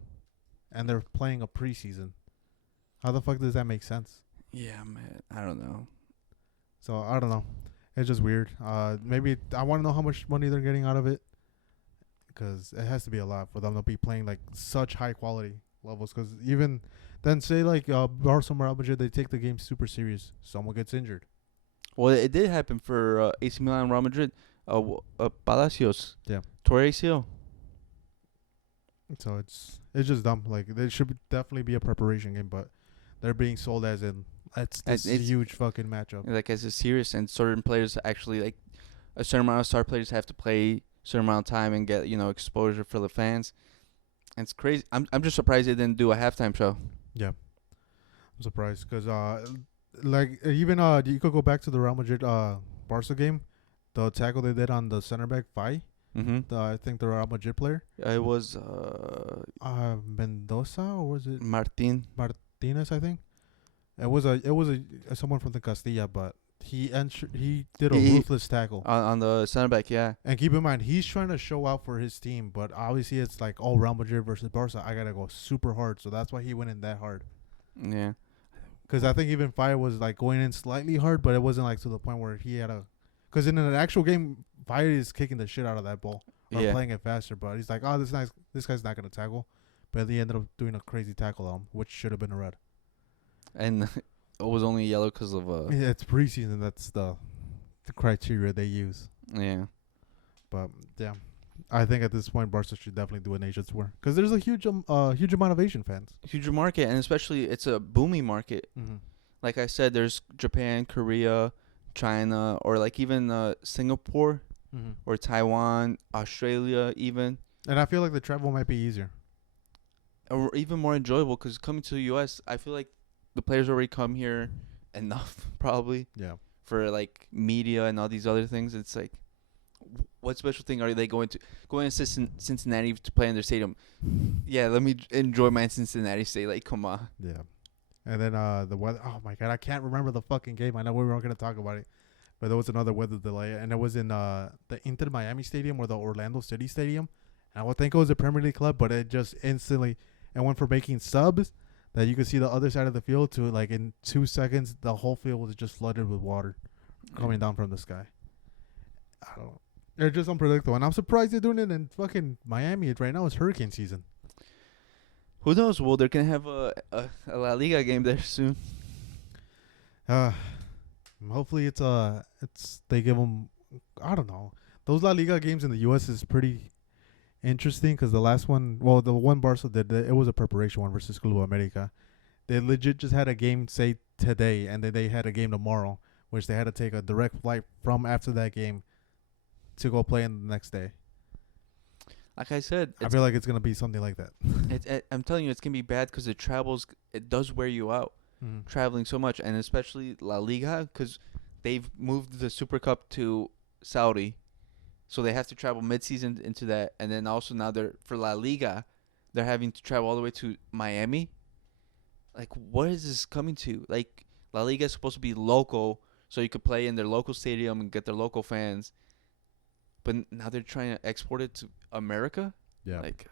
and they're playing a preseason. How the fuck does that make sense? Yeah, man. I don't know. So I don't know. It's just weird. Maybe I want to know how much money they're getting out of it, because it has to be a lot for them to be playing like such high quality levels. Because even then, say like Barcelona, Real Madrid, they take the game super serious. Someone gets injured. Well, it did happen for AC Milan and Real Madrid. Palacios. Yeah. Tore ACL. So it's just dumb. Like there should definitely be a preparation game, but they're being sold as in it's huge fucking matchup. Like as a serious, and certain players actually like a certain amount of star players have to play a certain amount of time and get exposure for the fans. And it's crazy. I'm just surprised they didn't do a halftime show. Yeah, I'm surprised because like even you could go back to the Real Madrid Barca game, the tackle they did on the center back Fai. Mm-hmm. I think the Real Madrid player. It was Mendoza, or was it Martin. Martinez? I think it was a someone from the Castilla, but he did a ruthless tackle on the center back. Yeah. And keep in mind, he's trying to show out for his team, but obviously it's like, oh, Real Madrid versus Barca, I gotta go super hard, so that's why he went in that hard. Yeah. Because I think even Fire was like going in slightly hard, but it wasn't like to the point where he had a. Because in an actual game, Fire is kicking the shit out of that ball or playing it faster, but he's like, oh, this guy's not gonna tackle, but he ended up doing a crazy tackle on him, which should have been a red. And it was only yellow because of Yeah, it's preseason. That's the criteria they use. Yeah. But yeah, I think at this point Barca should definitely do an Asia tour, because there's a huge amount of Asian fans. Huge market, and especially it's a booming market. Mm-hmm. Like I said, there's Japan, Korea, China, or like even Singapore Mm-hmm. or Taiwan, Australia, even, And I feel like the travel might be easier. or even more enjoyable because coming to the U.S., I feel like the players already come here enough probably Yeah. for like media and all these other things. It's like, what special thing are they going to Cincinnati to play in their stadium? Yeah, let me enjoy my Cincinnati stay. Like, come on. Yeah. And then the weather. Oh my god, I can't remember the fucking game. I know we weren't gonna talk about it, but there was another weather delay, and it was in the Inter Miami Stadium or the Orlando City Stadium. And I would think it was a Premier League club, but it just instantly it went from making subs that you could see the other side of the field to like in 2 seconds the whole field was just flooded with water coming down from the sky. I don't know. They're just unpredictable, and I'm surprised they're doing it in fucking Miami. Right now it's hurricane season. Who knows? Well, they're gonna have a La Liga game there soon. Hopefully it's they give them. I don't know. Those La Liga games in the U.S. is pretty interesting because the last one, well, the one Barca did, it was a preparation one versus Club America. They legit just had a game, say, today, and then they had a game tomorrow, which they had to take a direct flight from after that game to go play in the next day. Like I said, I feel like it's gonna be something like that. I'm telling you, it's gonna be bad because it does wear you out traveling so much, and especially La Liga because they've moved the Super Cup to Saudi, so they have to travel mid-season into that, and then also now for La Liga, they're having to travel all the way to Miami. Like, what is this coming to? Like, La Liga is supposed to be local, so you could play in their local stadium and get their local fans. But now they're trying to export it to America? Yeah. Like,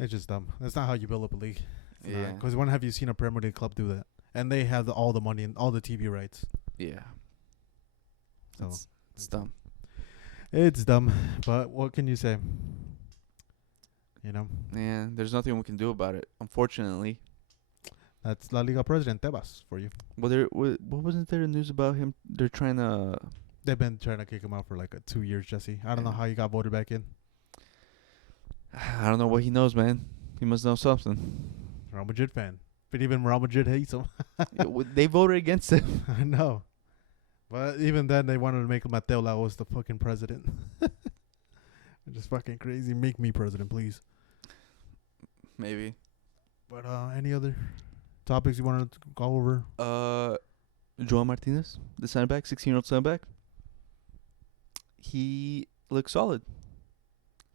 It's just dumb. That's not how you build up a league. Yeah. Because when have you seen a Premier League club do that? And they have all the money and all the TV rights. Yeah. So It's dumb. it's dumb, but what can you say? You know, Yeah, there's nothing we can do about it, unfortunately. that's La Liga president Tebas for you. What wasn't there news about him? They're trying to. They've been trying to kick him out for like 2 years, Jesse. I don't know Yeah. how he got voted back in. I don't know what he knows, man. He must know something. Real Madrid fan, but even Real Madrid hates him. They voted against him. I know, but even then they wanted to make Mateo Lagos the fucking president. Which is fucking crazy. Make me president, please. Maybe. But any other topics you wanted to go over? Joel Martinez, the center back, 16-year-old center back. He looks solid,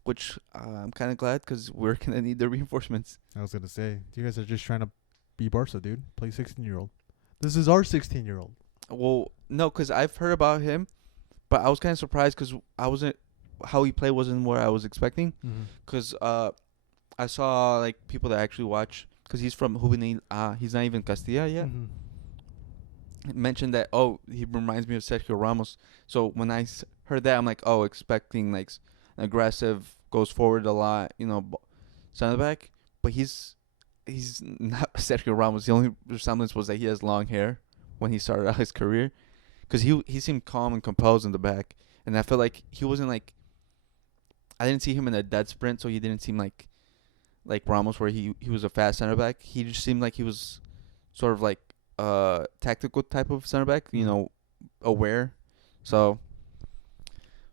which I'm kind of glad because we're gonna need the reinforcements. I was gonna say, you guys are just trying to be Barca, dude. Play 16-year-old. This is our 16-year-old. Well, no, because I've heard about him, but I was kind of surprised because how he played wasn't what I was expecting. Mm-hmm. Because I saw like people that actually watch, because he's from Juvenil. He's not even Castilla yet. Mm-hmm. Mentioned that, oh, he reminds me of Sergio Ramos. So when I heard that, I'm like, oh, expecting like an aggressive, goes forward a lot, center back. But he's not Sergio Ramos. The only resemblance was that he has long hair when he started out his career, because he seemed calm and composed in the back, and I felt like he wasn't like. I didn't see him in a dead sprint, so he didn't seem like Ramos, where he was a fast center back. He just seemed like he was sort of like tactical type of center back, aware. So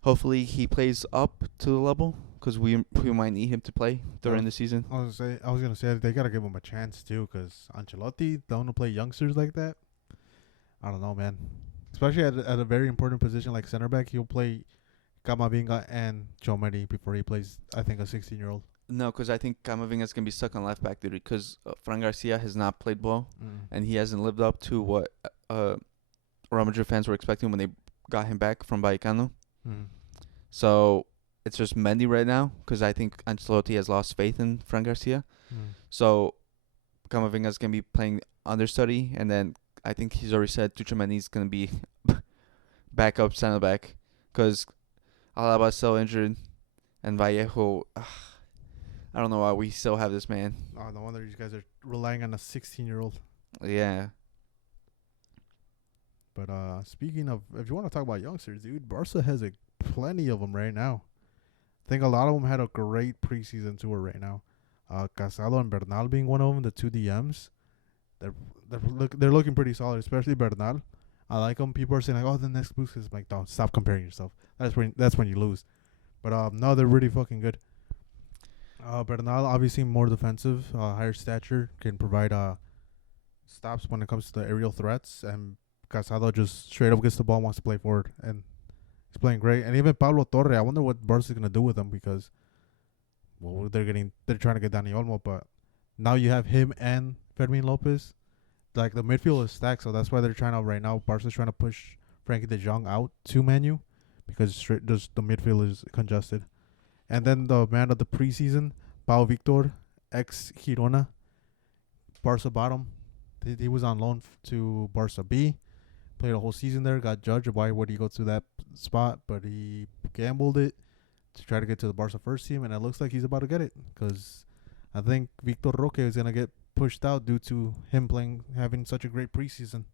hopefully he plays up to the level, because we might need him to play during the season. I was gonna say they gotta give him a chance too, because Ancelotti don't want to play youngsters like that. I don't know, man. Especially at a very important position like center back, he'll play Camavinga and Chomeni before he plays, I think, a 16-year-old. No, because I think Camavinga's going to be stuck on left back duty, because Fran Garcia has not played well, and he hasn't lived up to what Real Madrid fans were expecting when they got him back from Vallecano. So it's just Mendy right now, because I think Ancelotti has lost faith in Fran Garcia. So Camavinga's going to be playing understudy, and then I think he's already said Tchouaméni's going to be backup center back, because Alaba's still injured, and Vallejo, I don't know why we still have this man. Oh, no wonder you guys are relying on a 16-year-old. Yeah. But speaking of, if you want to talk about youngsters, dude, Barca has plenty of them right now. I think a lot of them had a great preseason tour right now. Casado and Bernal being one of them, the two DMs. They're looking pretty solid, especially Bernal. I like them. People are saying like, "Oh, the next boost is like, don't stop comparing yourself." That's when you lose. But no, they're really fucking good. Bernal obviously more defensive, higher stature, can provide stops when it comes to the aerial threats, and Casado just straight up gets the ball, wants to play forward, and he's playing great. And even Pablo Torre, I wonder what Barca's gonna do with him, because they're trying to get Dani Olmo, but now you have him and Fermin Lopez. Like, the midfield is stacked, so that's why they're trying to right now. Barca's trying to push Frankie de Jong out to Man U, because just the midfield is congested. And then the man of the preseason, Pau Victor, ex Girona, Barca bottom. He was on loan to Barca B, played a whole season there. Got judged why would he go to that spot, but he gambled it to try to get to the Barca first team, and it looks like he's about to get it, because I think Victor Roque is gonna get pushed out due to him having such a great preseason.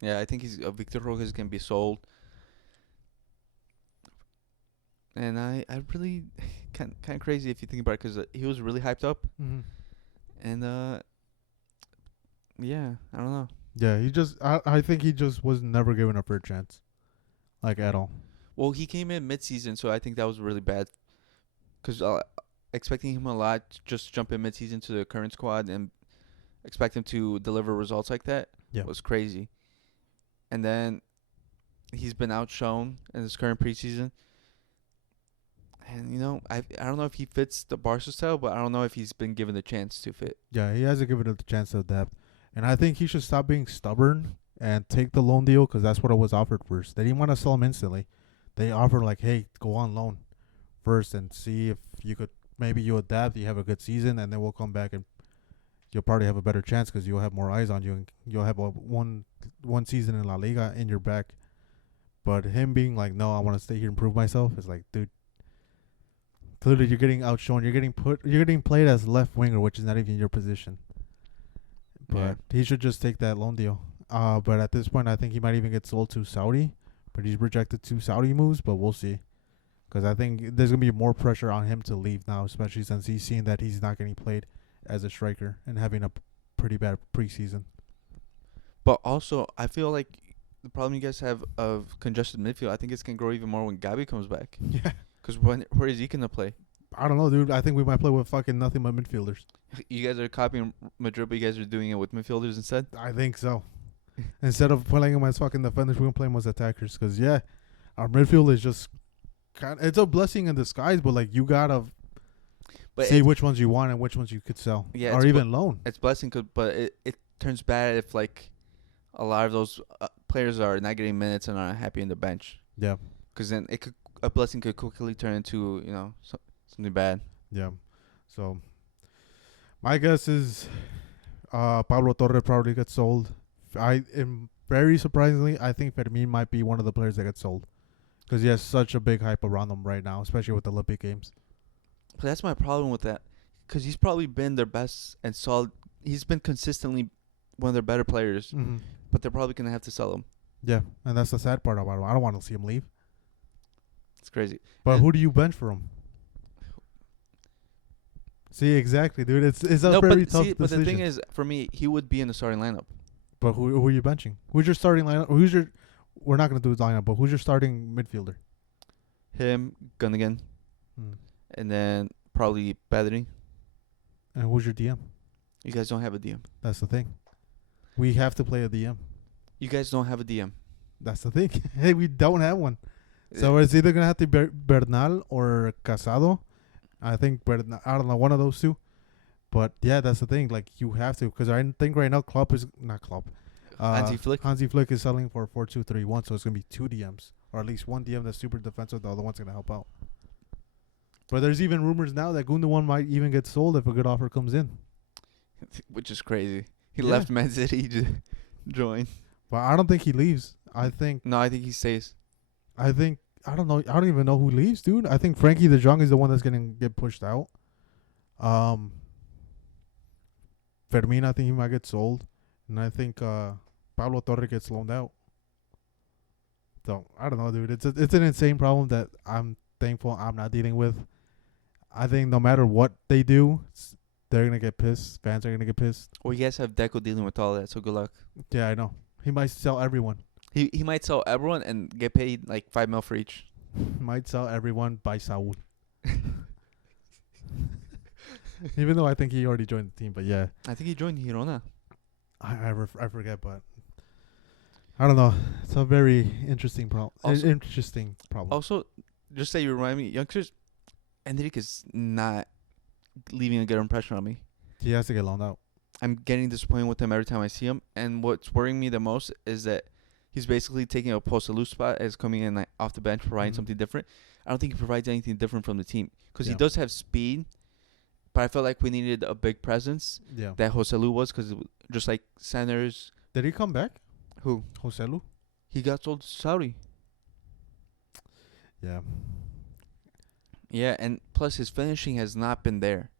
Yeah, I think Victor Roque is going to be sold. And I really kind of crazy if you think about it, because he was really hyped up. Mm-hmm. And yeah, I don't know. Yeah, I think he just was never given a fair chance, like, at all. Well, he came in mid-season, so I think that was really bad, because expecting him a lot, just jump in mid-season to the current squad and expect him to deliver results like that was crazy. And then he's been outshone in his current preseason. And, I don't know if he fits the Barca style, but I don't know if he's been given the chance to fit. Yeah, he hasn't given it the chance to adapt. And I think he should stop being stubborn and take the loan deal, because that's what it was offered first. They didn't want to sell him instantly. They offered, like, hey, go on loan first and see if maybe you adapt, you have a good season, and then we'll come back and you'll probably have a better chance because you'll have more eyes on you and you'll have one season in La Liga in your back. But him being like, no, I want to stay here and prove myself, is like, dude, clearly you're getting outshone. You're getting played as left winger, which is not even your position. But Yeah. he should just take that loan deal. But at this point, I think he might even get sold to Saudi. But he's rejected 2 Saudi moves, but we'll see. Because I think there's going to be more pressure on him to leave now, especially since he's seen that he's not getting played as a striker and having a pretty bad preseason. But also, I feel like the problem you guys have of congested midfield, I think it's going to grow even more when Gabi comes back. Yeah. Because where is he going to play? I don't know, dude. I think we might play with fucking nothing but midfielders. You guys are copying Madrid, but you guys are doing it with midfielders instead? I think so. Instead of playing them as fucking defenders, we're going to play them as attackers. Because, yeah, our midfield is just it's a blessing in disguise, but, like, you got to see which ones you want and which ones you could sell. Yeah, or even loan. It's blessing, but it turns bad if, like, a lot of those players are not getting minutes and are happy in the bench. Yeah. Because then a blessing could quickly turn into, something bad. Yeah. So, my guess is Pablo Torre probably gets sold. I am very surprisingly, I think Fermin might be one of the players that gets sold. Because he has such a big hype around him right now, especially with the Olympic Games. But that's my problem with that. Because he's probably been their best and solid. He's been consistently one of their better players. Mm-hmm. But they're probably going to have to sell him. Yeah, and that's the sad part about him. I don't want to see him leave. It's crazy. But And who do you bench for him? See, exactly, dude. It's a no, very but tough see, decision. but the thing is, for me, he would be in the starting lineup. But who are you benching? Who's your starting lineup? We're not going to do his lineup, but who's your starting midfielder? Him, Gunnigan, and then probably Badri. And who's your DM? You guys don't have a DM. That's the thing. We have to play a DM. You guys don't have a DM. That's the thing. Hey, we don't have one. So it's either going to have to be Bernal or Casado. I think Bernal, I don't know, one of those two. But yeah, that's the thing. Like, you have to. Because I think right now Klopp is... Not Klopp. Hansi Flick. Hansi Flick is selling for 4-2-3-1. So it's going to be 2 DMs. Or at least one DM that's super defensive. The other one's going to help out. But there's even rumors now that Gundogan might even get sold if a good offer comes in. Which is crazy. He Yeah. left Man City to join. But I don't think he leaves. I think... No, I think he stays. I don't know. I don't even know who leaves, dude. I think Frankie de Jong is the one that's going to get pushed out. Fermin, I think he might get sold. And I think Pablo Torre gets loaned out. So, I don't know, dude. It's an insane problem that I'm thankful I'm not dealing with. I think no matter what they do, they're going to get pissed. Fans are going to get pissed. Well, you guys have Deco dealing with all that, so good luck. Yeah, I know. He might sell everyone. He might sell everyone and get paid like $5 million for each. Might sell everyone by Saul. Even though I think he already joined the team, but yeah. I think he joined Girona. I forget, but I don't know. It's a very interesting problem. Also, just say you remind me, youngsters, Enrique is not leaving a good impression on me. He has to get loaned out. I'm getting disappointed with him every time I see him. And what's worrying me the most is that he's basically taking a post-aloof spot as coming in like, off the bench, providing something different. I don't think he provides anything different from the team. Because he does have speed, but I felt like we needed a big presence. Yeah. That Joselu was, because just like Sanders. Did he come back? Who? Joselu? He got sold to Saudi. Yeah. Yeah, and plus his finishing has not been there.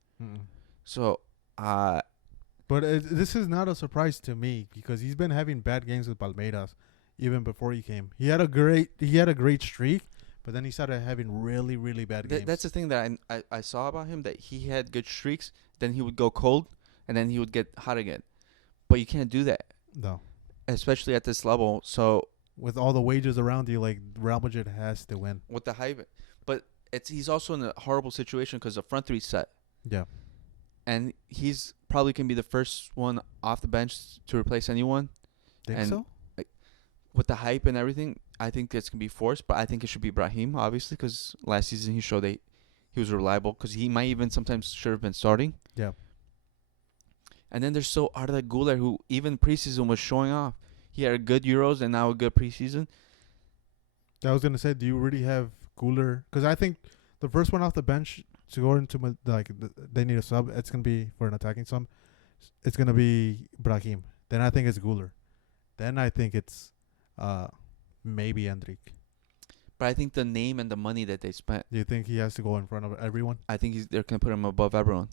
So, But this is not a surprise to me because he's been having bad games with Palmeiras even before he came. He had a great streak, but then he started having really, really bad games. That's the thing that I saw about him, that he had good streaks, then he would go cold, and then he would get hot again. But you can't do that. No. Especially at this level. So with all the wages around you, like Real Madrid has to win. With the hype. But he's also in a horrible situation because the front three's set. Yeah. And he's probably can be the first one off the bench to replace anyone. Think so? Like, with the hype and everything, I think it's going to be forced. But I think it should be Brahim, obviously, because last season he showed that he was reliable. Because he might even sometimes should have been starting. Yeah. And then there's so Arda Güler, who even preseason was showing off. He had a good Euros and now a good preseason. I was going to say, do you really have Güler? Because I think the first one off the bench to go into they need a sub. It's going to be for an attacking sub. it's gonna be Brahim. Then I think it's Guler. Then I think it's maybe Endrick. But I think the name and the money that they spent, Do you think he has to go in front of everyone? I think they're gonna put him above everyone.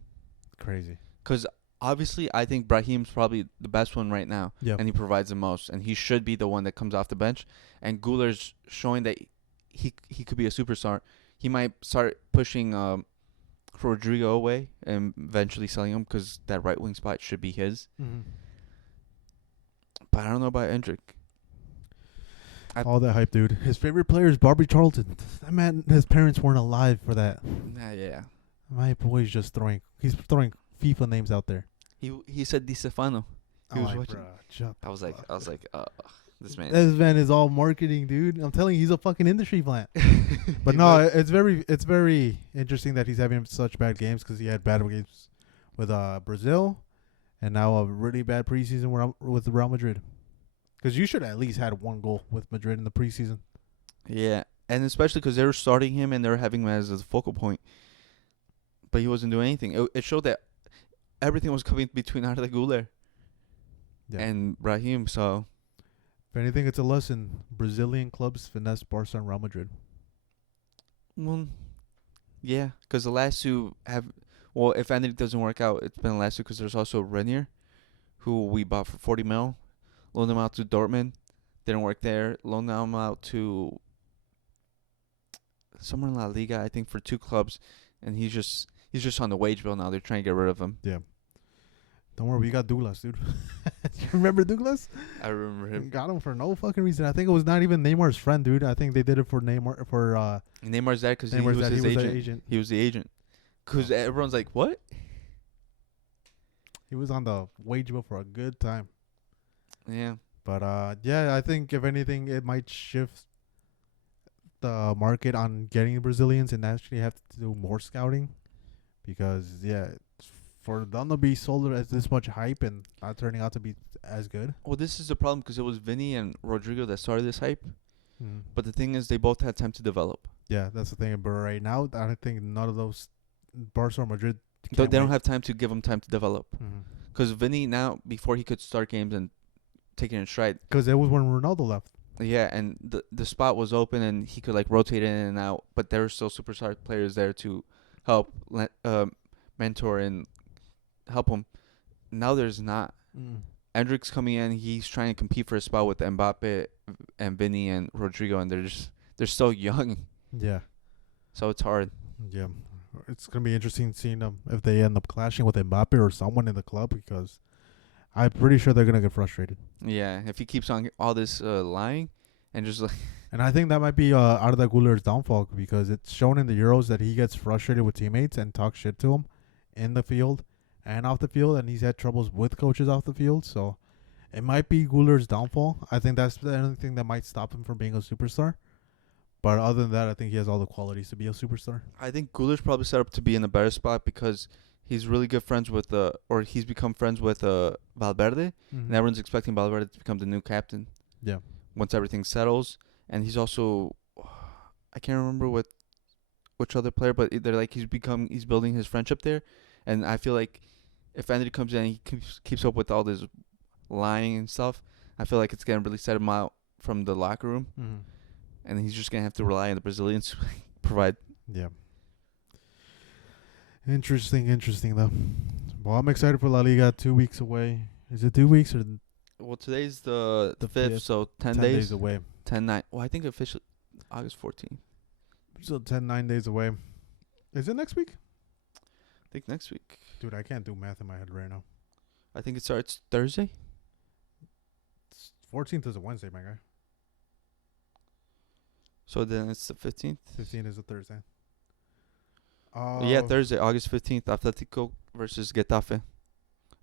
Crazy. Because obviously, I think Brahim's probably the best one right now, Yeah. and he provides the most, and he should be the one that comes off the bench. And Guler's showing that he could be a superstar. He might start pushing Rodrigo away and eventually selling him because that right wing spot should be his. Mm-hmm. But I don't know about Endrick. All that hype, dude. His favorite player is Bobby Charlton. That man, his parents weren't alive for that. Nah, yeah. My boy's just throwing. He's throwing FIFA names out there. He said Di Stefano. He was watching. I was like, this man. This man is all marketing, dude. I'm telling you, he's a fucking industry plant. But no, it's very interesting that he's having such bad games because he had bad games with Brazil, and now a really bad preseason with Real Madrid. Because you should at least had one goal with Madrid in the preseason. Yeah, and especially because they were starting him and they were having him as a focal point, but he wasn't doing anything. It showed that everything was coming between Arda Güler and Brahim. So, if anything, it's a lesson. Brazilian clubs finesse Barca and Real Madrid. well, yeah, because the last two have. Well, if anything doesn't work out, it's been the last two because there's also Renier, who we bought for 40 mil, loaned him out to Dortmund, didn't work there. Loaned him out to somewhere in La Liga, I think, for 2 clubs, and he's just on the wage bill now. They're trying to get rid of him. Yeah. Don't worry, we got Douglas, dude. You remember Douglas? I remember him. Got him for no fucking reason. I think it was not even Neymar's friend, dude. I think they did it for Neymar Neymar's there because he was his agent. He was the agent. Because everyone's like, what? He was on the wage bill for a good time. Yeah. But yeah, I think if anything, it might shift the market on getting Brazilians and actually have to do more scouting, because for them to be sold as this much hype and not turning out to be as good. Well, this is the problem because it was Vinny and Rodrigo that started this hype. Mm. But the thing is, they both had time to develop. Yeah, that's the thing. But right now, I don't think none of those Barca or Madrid. They don't have time to give him time to develop. Mm-hmm. Because Vinny now, before he could start games and take it in stride. Because it was when Ronaldo left. Yeah, and the spot was open and he could like rotate in and out. But there were still superstar players there to help mentor and help him. Now there's not. Endrick's coming in. He's trying to compete for a spot with Mbappe and Vinny and Rodrigo, and they're so young. Yeah. So it's hard. Yeah. It's going to be interesting seeing them if they end up clashing with Mbappe or someone in the club, because I'm pretty sure they're going to get frustrated. Yeah, if he keeps on all this lying and just like... And I think that might be Arda Güler's downfall, because it's shown in the Euros that he gets frustrated with teammates and talks shit to them in the field and off the field, and he's had troubles with coaches off the field. So it might be Güler's downfall. I think that's the only thing that might stop him from being a superstar. But other than that, I think he has all the qualities to be a superstar. I think Güler's probably set up to be in a better spot because he's really good friends with or he's become friends with Valverde, and everyone's expecting Valverde to become the new captain. Yeah. Once everything settles, and he's also, I can't remember which other player, but they're like he's building his friendship there, and I feel like if Anthony comes in and he keeps up with all this lying and stuff, I feel like it's gonna really set him out from the locker room. And he's just going to have to rely on the Brazilians to provide. Yeah. Interesting though. Well, I'm excited for La Liga. 2 weeks away. Is it 2 weeks or? Well, today's the 5th, so 10 days away. 10-9. Well, I think officially August 14th. So 9 days away. Is it next week? I think next week. Dude, I can't do math in my head right now. I think it starts Thursday. 14th is a Wednesday, my guy. So then it's the 15th. 15th is a Thursday. Yeah, Thursday, August 15th. Atletico versus Getafe.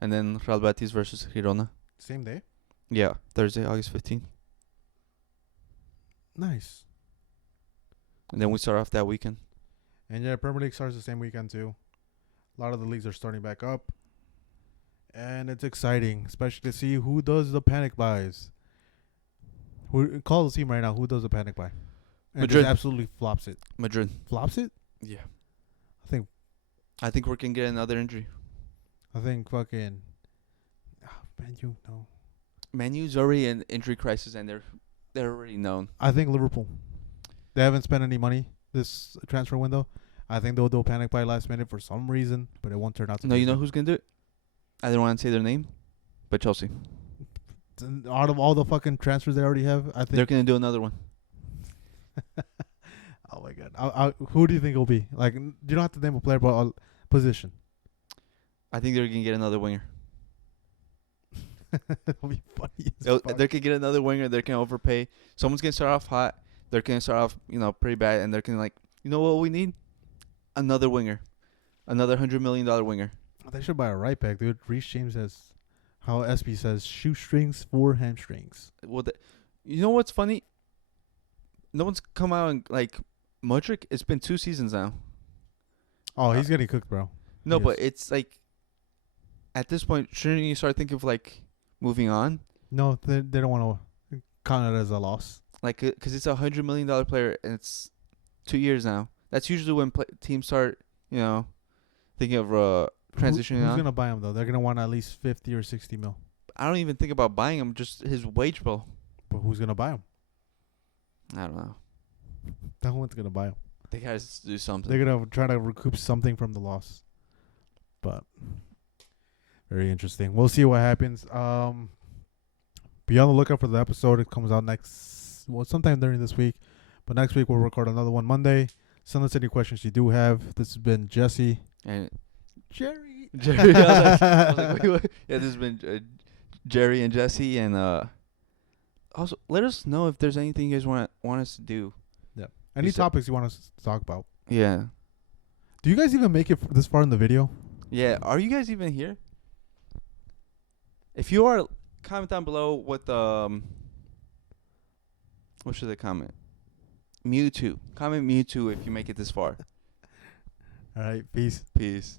And then Real Betis versus Girona. Same day? Yeah, Thursday, August 15th. Nice. And then we start off that weekend. And yeah, Premier League starts the same weekend too. A lot of the leagues are starting back up. And it's exciting, especially to see who does the panic buys. Call the team right now. Who does the panic buy? And Madrid. just absolutely flops it. Madrid. Flops it? Yeah. I think we're going to get another injury. fucking Man U, no. Man U's already in injury crisis, and they're already known. I think Liverpool. They haven't spent any money this transfer window. I think they'll panic by last minute for some reason, but it won't turn out to. No, be you know them. who's gonna do it? I don't want to say their name, but Chelsea. Out of all the fucking transfers they already have, I think They're gonna do another one. Oh my god! Who do you think it'll be? Like, you don't have to name a player, but a position. I think they're gonna get another winger. It'll be funny. As fuck. They could get another winger. They're gonna overpay. Someone's gonna start off hot. They're gonna start off, pretty bad, and they're gonna like, you know what we need? Another winger, another $100 million winger. They should buy a right back, dude. Reece James has, how SB says, shoestrings for hamstrings. Well, you know what's funny? No one's come out and like Mudryk. It's been 2 seasons now. Oh, he's getting cooked, bro. No, Yes. but it's like, at this point, shouldn't you start thinking of like moving on? No, they don't want to count it as a loss. Like, because it's a $100 million player, and it's 2 years now. That's usually when teams start, thinking of transitioning Who's on. gonna buy him though? They're gonna want at least 50 or 60 mil. I don't even think about buying him, just his wage bill. But who's gonna buy him? I don't know. No one's gonna buy him. They gotta do something. They're gonna try to recoup something from the loss. But very interesting. We'll see what happens. Be on the lookout for the episode. It comes out sometime during this week. But next week we'll record another one Monday. Send us any questions you do have. This has been Jesse. And Jerry. Jerry. I was like, wait. Yeah, this has been Jerry and Jesse. And also, let us know if there's anything you guys want us to do. Any topics you want us to talk about? Yeah. Do you guys even make it this far in the video? Yeah. Are you guys even here? If you are, comment down below what should they comment? Mewtwo. Comment Mewtwo if you make it this far. All right. Peace. Peace.